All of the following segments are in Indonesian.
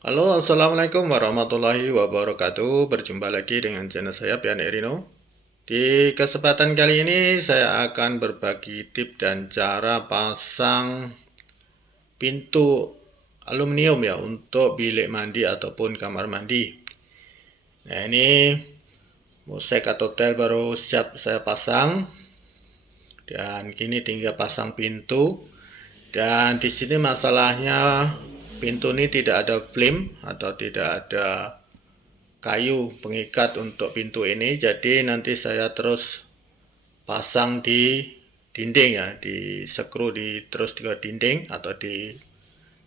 Halo, assalamualaikum warahmatullahi wabarakatuh. Berjumpa lagi dengan channel saya Pian Erino. Di kesempatan kali ini saya akan berbagi tips dan cara pasang pintu aluminium ya untuk bilik mandi ataupun kamar mandi. Nah, ini mosek atau tel baru siap saya pasang dan kini tinggal pasang pintu. Dan di sini masalahnya pintu ini tidak ada frame atau tidak ada kayu pengikat untuk pintu ini, jadi nanti saya terus pasang di dinding ya, di skru terus ke dinding atau di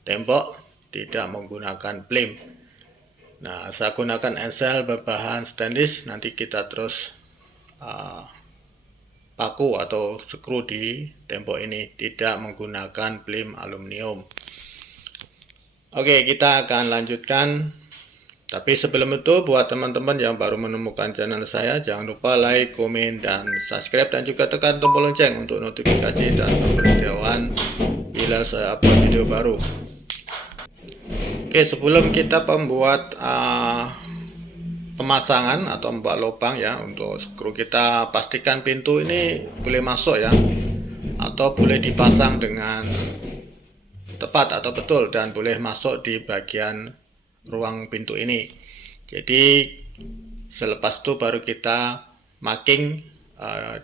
tembok, tidak menggunakan frame. Nah, saya gunakan ensel berbahan stainless, nanti kita terus paku atau skru di tembok ini, tidak menggunakan frame aluminium. Oke, kita akan lanjutkan. Tapi sebelum itu, buat teman-teman yang baru menemukan channel saya, jangan lupa like, komen, dan subscribe, dan juga tekan tombol lonceng untuk notifikasi dan pemberitahuan bila saya upload video baru. Oke, sebelum kita membuat pemasangan atau membuat lubang ya, untuk skru kita pastikan pintu ini boleh masuk ya, atau boleh dipasang dengan tepat atau betul, dan boleh masuk di bagian ruang pintu ini. Jadi selepas itu baru kita marking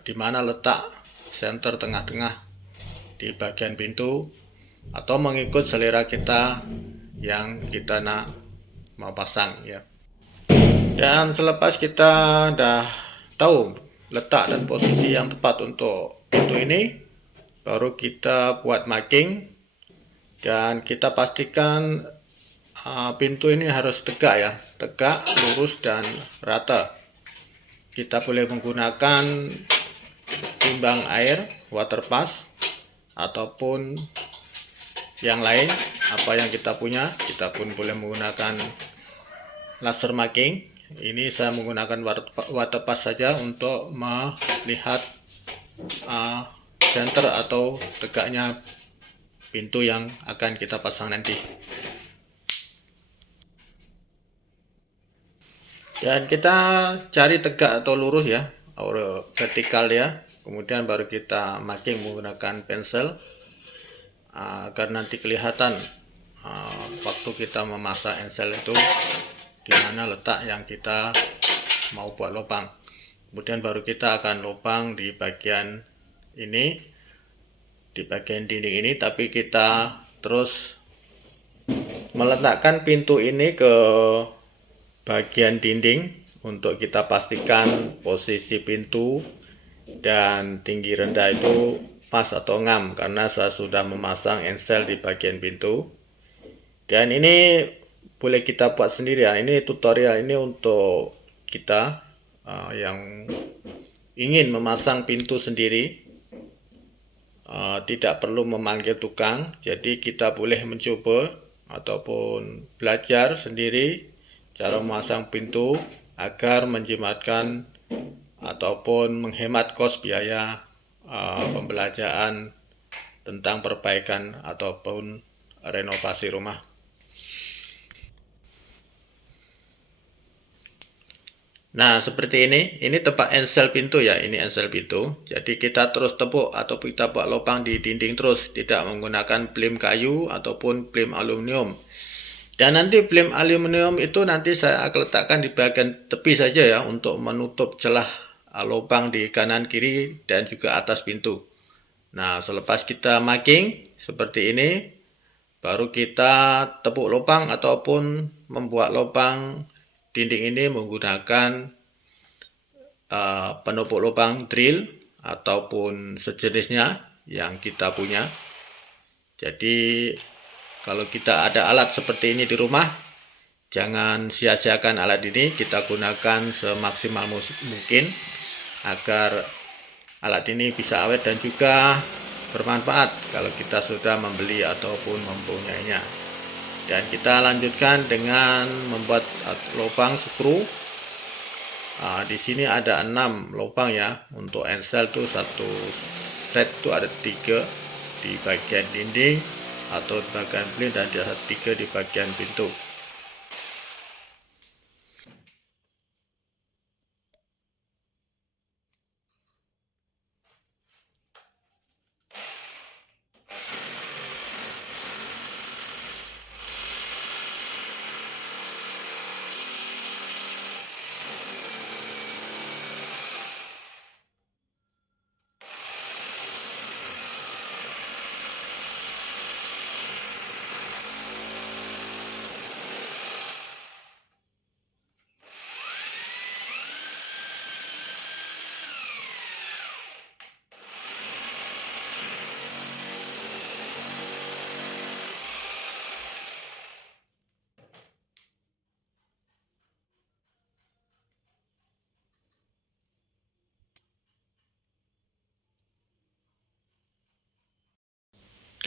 di mana letak center tengah-tengah di bagian pintu, atau mengikut selera kita yang kita mau pasang ya. Dan selepas kita dah tahu letak dan posisi yang tepat untuk pintu ini, baru kita buat marking, dan kita pastikan pintu ini harus tegak ya, tegak, lurus, dan rata. Kita boleh menggunakan timbang air, water pass, ataupun yang lain, apa yang kita punya. Kita pun boleh menggunakan laser marking. Ini saya menggunakan water pass saja untuk melihat center atau tegaknya pintu yang akan kita pasang nanti. Dan kita cari tegak atau lurus ya, atau vertikal ya. Kemudian baru kita marking menggunakan pensil agar nanti kelihatan waktu kita memasang ensel itu di mana letak yang kita mau buat lubang. Kemudian baru kita akan lubang di bagian ini, di bagian dinding ini, tapi kita terus meletakkan pintu ini ke bagian dinding untuk kita pastikan posisi pintu dan tinggi rendah itu pas atau ngam, karena saya sudah memasang ensel di bagian pintu. Dan ini boleh kita buat sendiri ya, ini tutorial ini untuk kita yang ingin memasang pintu sendiri, tidak perlu memanggil tukang. Jadi kita boleh mencoba ataupun belajar sendiri cara memasang pintu agar menjimatkan ataupun menghemat kos biaya pembelajaran tentang perbaikan ataupun renovasi rumah. Nah, seperti ini tempat ensel pintu ya, ini ensel pintu. Jadi kita terus tepuk atau kita buat lubang di dinding terus, tidak menggunakan frame kayu ataupun frame aluminium. Dan nanti frame aluminium itu nanti saya akan letakkan di bagian tepi saja ya, untuk menutup celah lubang di kanan kiri dan juga atas pintu. Nah, selepas kita marking seperti ini, baru kita tepuk lubang ataupun membuat lubang dinding ini menggunakan penupuk lubang drill ataupun sejenisnya yang kita punya. Jadi kalau kita ada alat seperti ini di rumah, jangan sia-siakan alat ini, kita gunakan semaksimal mungkin agar alat ini bisa awet dan juga bermanfaat kalau kita sudah membeli ataupun mempunyainya. Dan kita lanjutkan dengan membuat lubang skru. Di sini ada 6 lubang ya, untuk ensel tuh satu set tuh ada 3 di bagian dinding atau bagian plin, dan 3 di bagian pintu.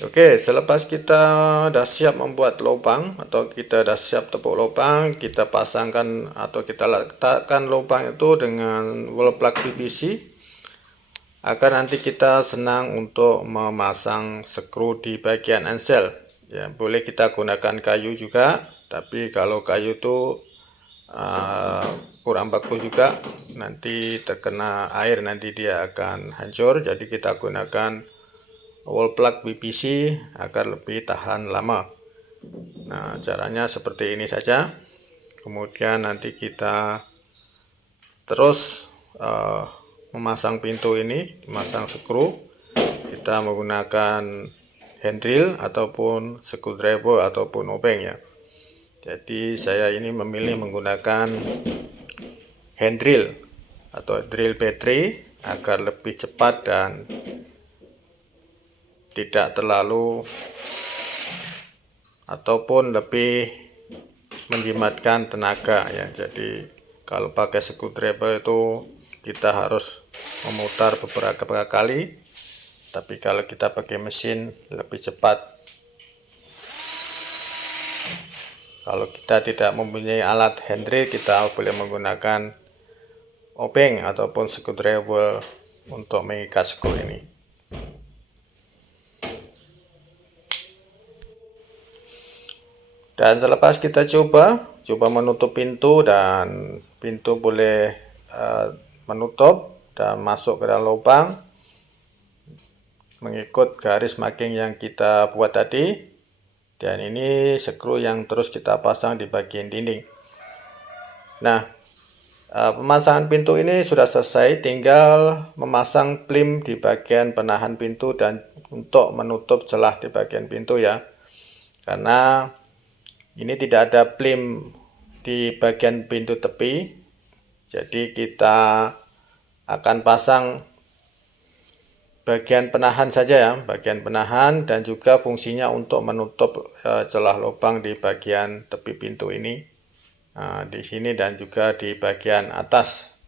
Oke, selepas kita dah siap membuat lubang atau kita dah siap tepuk lubang, kita pasangkan atau kita letakkan lubang itu dengan wall plug PVC agar nanti kita senang untuk memasang skru di bagian ensel. Ya, boleh kita gunakan kayu juga, tapi kalau kayu itu kurang bagus juga, nanti terkena air nanti dia akan hancur. Jadi kita gunakan wall plug PVC agar lebih tahan lama. Nah, caranya seperti ini saja. Kemudian nanti kita terus memasang pintu ini, memasang skru. Kita menggunakan hand drill ataupun screwdriver ataupun obeng ya. Jadi saya ini memilih menggunakan hand drill atau drill battery agar lebih cepat dan tidak terlalu ataupun lebih menjimatkan tenaga ya. Jadi kalau pakai screwdriver itu kita harus memutar beberapa kali, tapi kalau kita pakai mesin lebih cepat. Kalau kita tidak mempunyai alat hand drill, kita boleh menggunakan obeng ataupun screwdriver untuk mengikat skru ini. Dan selepas kita coba menutup pintu, dan pintu boleh menutup dan masuk ke dalam lubang mengikut garis marking yang kita buat tadi. Dan ini skru yang terus kita pasang di bagian dinding. Nah, pemasangan pintu ini sudah selesai, tinggal memasang film di bagian penahan pintu dan untuk menutup celah di bagian pintu ya. Karena ini tidak ada film di bagian pintu tepi, jadi kita akan pasang bagian penahan saja ya, bagian penahan, dan juga fungsinya untuk menutup celah lubang di bagian tepi pintu ini, di sini dan juga di bagian atas.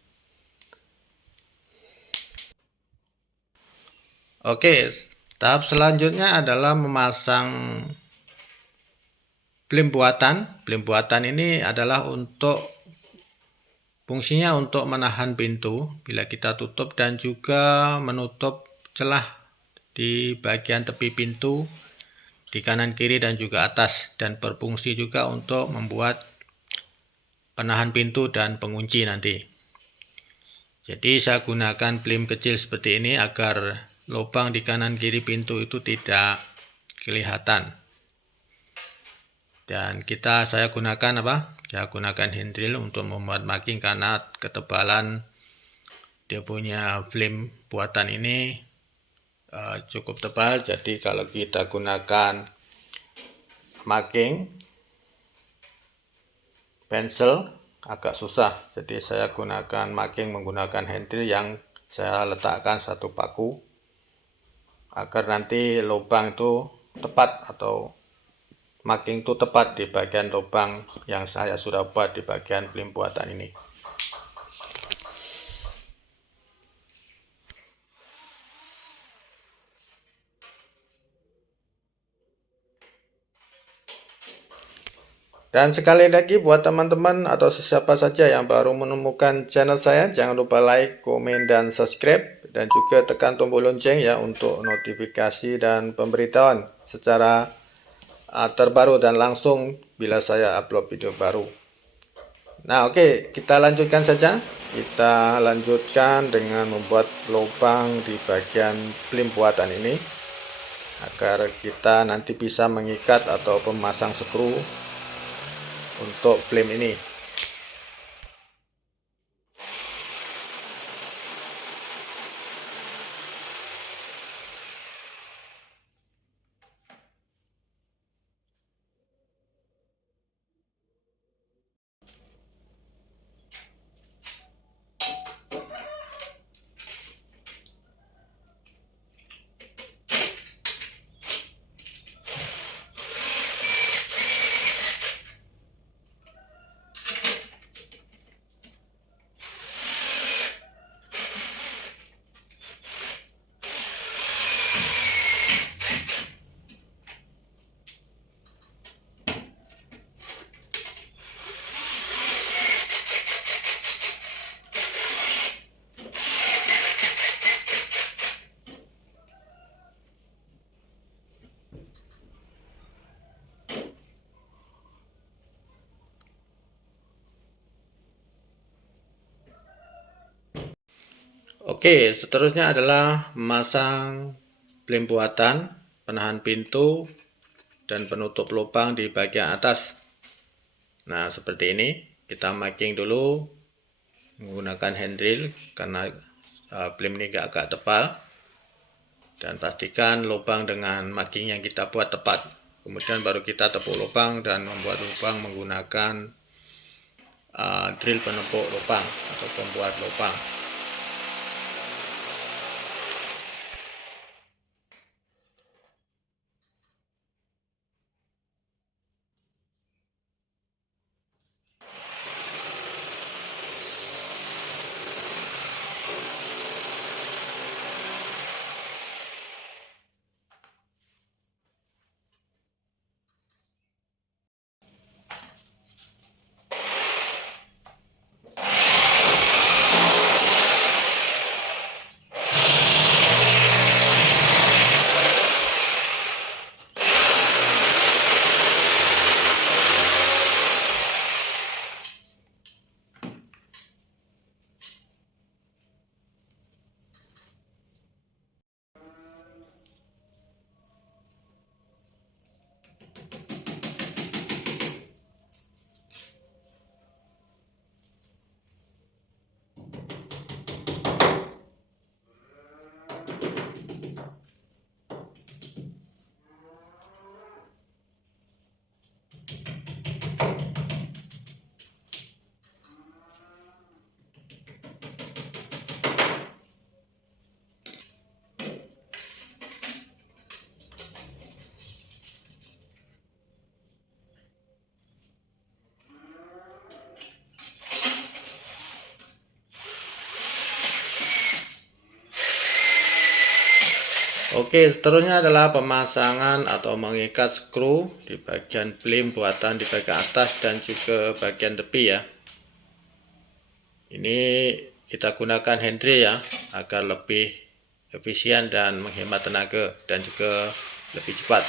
Oke, tahap selanjutnya adalah memasang film buatan. Film buatan ini adalah fungsinya untuk menahan pintu bila kita tutup dan juga menutup celah di bagian tepi pintu di kanan kiri dan juga atas, dan berfungsi juga untuk membuat penahan pintu dan pengunci nanti. Jadi saya gunakan film kecil seperti ini agar lubang di kanan kiri pintu itu tidak kelihatan. Dan saya gunakan saya gunakan hand drill untuk membuat marking karena ketebalan dia punya film buatan ini cukup tebal. Jadi kalau kita gunakan marking pensil agak susah. Jadi saya gunakan marking menggunakan hand drill yang saya letakkan satu paku agar nanti lubang itu tepat atau marking itu tepat di bagian lubang yang saya sudah buat di bagian film buatan ini. Dan sekali lagi buat teman-teman atau siapa saja yang baru menemukan channel saya, jangan lupa like, komen, dan subscribe, dan juga tekan tombol lonceng ya untuk notifikasi dan pemberitahuan secara terbaru dan langsung bila saya upload video baru. Nah, oke, kita lanjutkan saja. Kita lanjutkan dengan membuat lubang di bagian film buatan ini agar kita nanti bisa mengikat atau memasang skru untuk film ini. Oke, seterusnya adalah memasang lem buatan, penahan pintu, dan penutup lubang di bagian atas. Nah, seperti ini. Kita marking dulu menggunakan hand drill karena lem ini agak tebal. Dan pastikan lubang dengan marking yang kita buat tepat. Kemudian baru kita tepuk lubang dan membuat lubang menggunakan drill penepuk lubang atau pembuat lubang. Oke, seterusnya adalah pemasangan atau mengikat skru di bagian lem buatan di bagian atas dan juga bagian tepi ya. Ini kita gunakan hand drill ya, agar lebih efisien dan menghemat tenaga dan juga lebih cepat.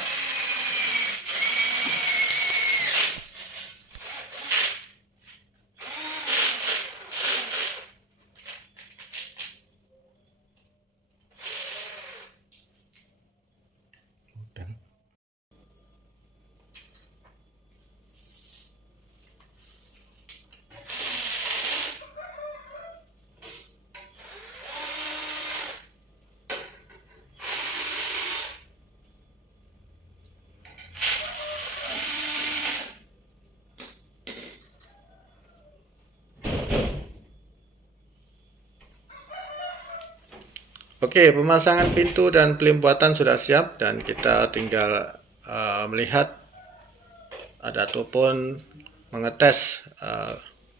Oke, pemasangan pintu dan lem buatan sudah siap dan kita tinggal melihat ataupun mengetes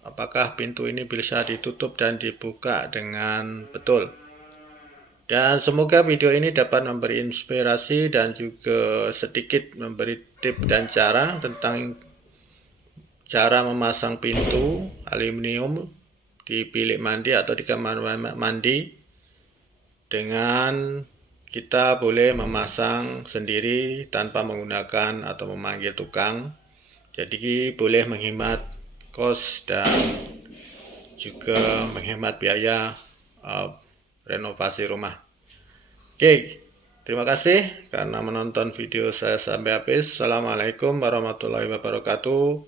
apakah pintu ini bisa ditutup dan dibuka dengan betul. Dan semoga video ini dapat memberi inspirasi dan juga sedikit memberi tips dan cara tentang cara memasang pintu aluminium di bilik mandi atau di kamar mandi. Dengan kita boleh memasang sendiri tanpa menggunakan atau memanggil tukang. Jadi boleh menghemat kos dan juga menghemat biaya renovasi rumah. Oke, terima kasih karena menonton video saya sampai habis. Assalamualaikum warahmatullahi wabarakatuh.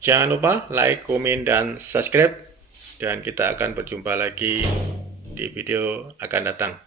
Jangan lupa like, komen, dan subscribe. Dan kita akan berjumpa lagi di video akan datang.